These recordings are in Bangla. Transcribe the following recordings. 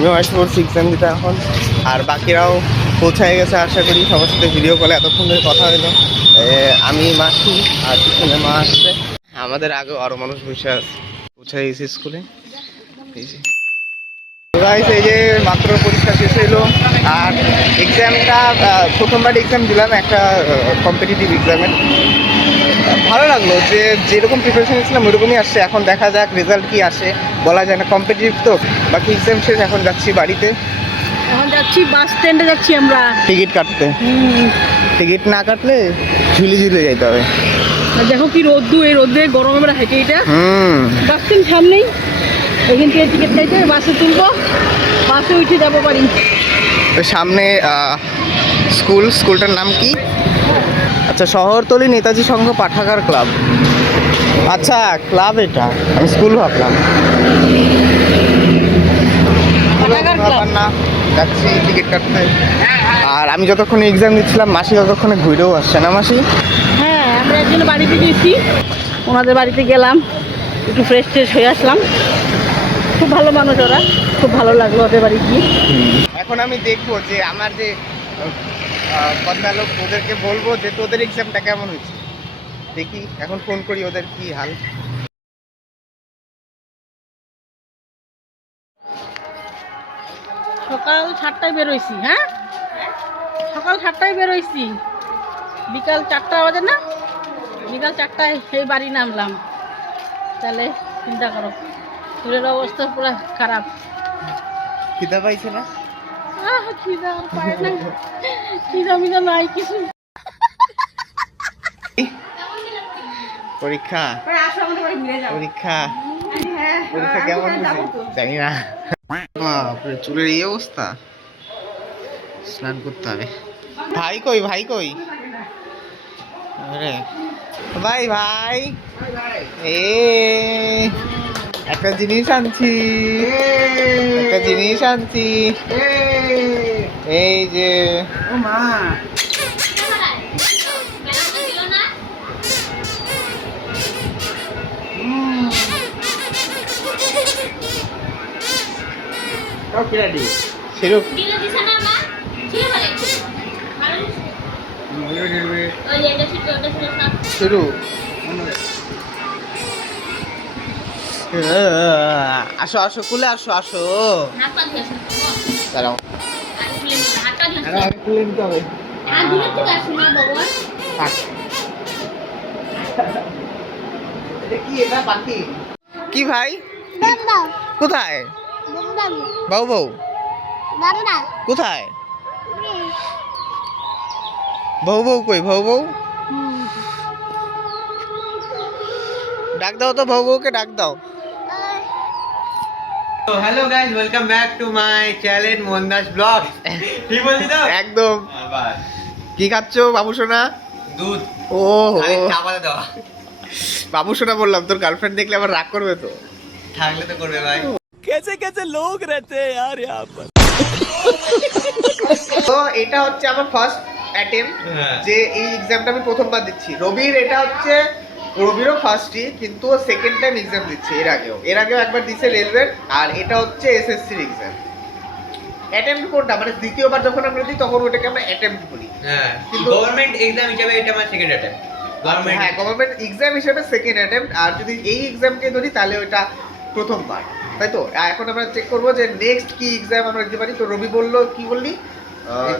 আমিও আসতে বলছি এক্সাম দিতে এখন, আর বাকিরাও পৌঁছায় গেছে আশা করি। সবার সাথে ভিডিও কলে এতক্ষণ ধরে কথা হলো। আমি মাসি আর পিছনে মা আসছে, আমাদের আগে আরও মানুষ বসে আছে। পৌঁছে গেছি স্কুলে। এই যে মাত্র পরীক্ষা শেষ হইলো, আর এক্সামটা প্রথমবার এক্সাম দিলাম একটা কম্পিটিটিভ এক্সামের। ভালো লাগলো যে যেরকম প্রিপারেশন ছিলাম ওইরকমই আসছে। এখন দেখা যাক রেজাল্ট কি আসে, বলা যায় না, কম্পিটিটিভ তো। বাকি এক্সাম শেষ, এখন যাচ্ছি বাড়িতে। এখন যাচ্ছি বাস স্ট্যান্ডে যাচ্ছি আমরা টিকিট কাটতে। টিকিট না কাটলে ঝুলি ঝুলে যাইতে হবে। দেখো কি রোদ্দু, এই রোদ্দে গরম আমরা হেঁটে এটা বাস স্ট্যান্ড সামনেই। এখান থেকে টিকিট চাইতে বাসে তুলবো, বাসে উঠে যাবো বাড়ি। সামনে স্কুলটার নাম কি? আচ্ছা, শহরতলি নেতাজি সংঘ পাঠাগার ক্লাব। আচ্ছা ক্লাব, এটা আমি স্কুল ভাবলাম। না, যাচ্ছি টিকিট কাটতে। আর আমি যতক্ষণে এক্সাম দিচ্ছিলাম মাসি ততক্ষণে ঘুরেও আসছে না মাসি? হ্যাঁ, আমরা একজন বাড়িতে গেছি, ওনাদের বাড়িতে গেলাম, একটু ফ্রেশ ট্রেশ হয়ে আসলাম। খুব ভালো মানুষ ওরা, খুব ভালো লাগলো ওদের বাড়ি গিয়ে। এখন আমি দেখবো যে আমার যে ভদ্রলোক, ওদেরকে বলবো যে তোদের এক্সামটা কেমন হয়েছে। দেখি এখন ফোন করি ওদের কি হাল। সকাল 7টায় বেরোইছি। হ্যাঁ, সকাল 7টায় বেরোইছি, বিকাল 4টা বাজে না, বিকাল 4টায় এই বাড়ি নামলাম। তাহলে চিন্তা করো, চুলের অবস্থা পুরো খারাপ। খিদা পাইছে না? খিদা পায় না, খিদা মিদা নাই কিছু। পরীক্ষা পরীক্ষা পরীক্ষা কেমন জানি না। বাপরে, চুলের এই অবস্থা, স্নান করতে হবে। ভাই কই, ভাই কই? ভাই ভাই, এ একটা জিনিস আনছি, একটা জিনিস আনছি। এই যে ও মা, সেরকম শুরু। আসো আসো, কুলে আসো, আসো দাঁড়াও, আগে খুলে নিতে হবে। কি এটা পাখি? কি ভাই? কোথায়? বাবু বউ কোথায়? বউ বউ কই? বউ বউ ডাক দাও তো, বউ বউকে ডাক দাও। তো hello guys, welcome back to my channel Mondas vlog. কি বলছি তো একদম। কি খাচ্ছো বাবু সোনা? দুধ। ও চাপাতে দাও। বাবু সোনা বললাম, তোর গার্লফ্রেন্ড দেখলে আবার রাগ করবে তো? থাকলে তো করবে ভাই। कैसे कैसे लोग रहते हैं यार यहाँ पर। তো এটা হচ্ছে আমার ফার্স্ট অ্যাটেম্প্ট, যে এই এক্সামটা আমি প্রথমবার দিচ্ছি। রবির এটা হচ্ছে, রবিরও ফার্স্টই, কিন্তু সেকেন্ড টাইম এক্সাম দিচ্ছে। এর আগেও একবার দিছে রেলওয়ের, আর এটা হচ্ছে এসএসসির এক্সাম। অ্যাটেম্প্ট কোনটা, মানে দ্বিতীয়বার যখন আমরা দিই তখন ওটাকে আমরা অ্যাটেম্প্ট বলি। হ্যাঁ, কিন্তু গভর্নমেন্ট এক্সাম হিসেবে এটা আমার সেকেন্ড অ্যাটেম্প্ট। হ্যাঁ, গভর্নমেন্ট এক্সাম হিসেবে সেকেন্ড অ্যাটেম্প্ট, আর যদি এই এক্সামকে ধরি তাহলে ওটা প্রথমবার, তাই তো? এখন আমরা চেক করবো যে নেক্সট কি এক্সাম আমরা দিতে পারি। তো রবি বললো, কি বললি?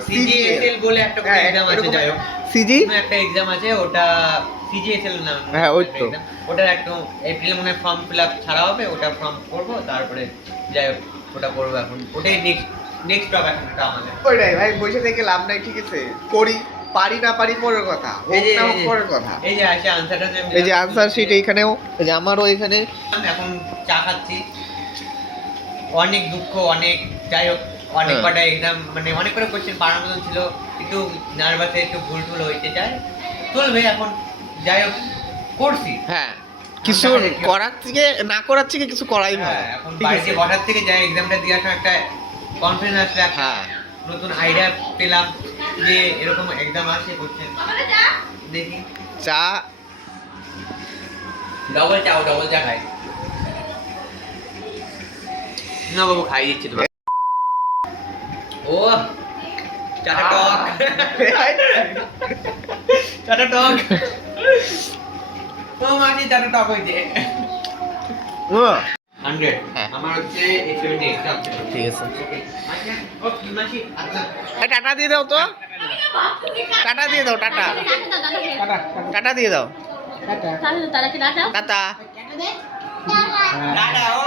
সিজিএসএল বলে একটা এক্সাম আছে, যাই হোক সিজি একটা এক্সাম আছে, ওটা সিজিএসএল নাম। হ্যাঁ, ওই তো, ওটার একটু এপ্রিল মনে ফর্ম ফিলআপ ছাড়া হবে, ওটা ফর্ম করবো, তারপরে যাই হোক ওটা করবো। এখন ওটাই নেক্সট স্টপ এখন এটা আমাদের। ওইটাই ভাই, বসে থেকে লাভ নাই, ঠিক আছে? করি, পারি না পারি পরের কথা, পরের কথা। এই যে আসে আনসারটা, এই যে আনসার শিট এইখানেও, এই যে আমারও এখানে। এখন চা খাচ্ছি, অনেক দুঃখ, অনেক, যাই হোক অনেক কটা এক্সাম, মানে অনেক করে কোশ্চেন পারার মতন ছিল, একটু নার্ভাসে একটু ভুল টুল হয়েছে, যাই চলবে এখন, যাই হোক করছি। হ্যাঁ, কিছু করার থেকে না করার থেকে কিছু করাই ভালো। এখন বাড়িতে বসার থেকে যাই এক্সামটা দিয়ে আসা, একটা কনফিডেন্স আসলে, হ্যাঁ নতুন আইডিয়া পেলাম যে এরকম এক্সাম আসে, করছেন দেখি। চা ডবল চা খাই না বাবু, খাই দিচ্ছি তো। ও চাটা টক চাটা টক ও মাসি চাটা টক হয়েছে ও 100 হ্যাঁ। আমার হচ্ছে 78 ঠিক আছে ও মাসি আচ্ছা টাটা দিয়ে দাও তো টাটা দিয়ে দাও টাটা টাটা দিয়ে দাও তারা কি টাটা টাটা দাদা ও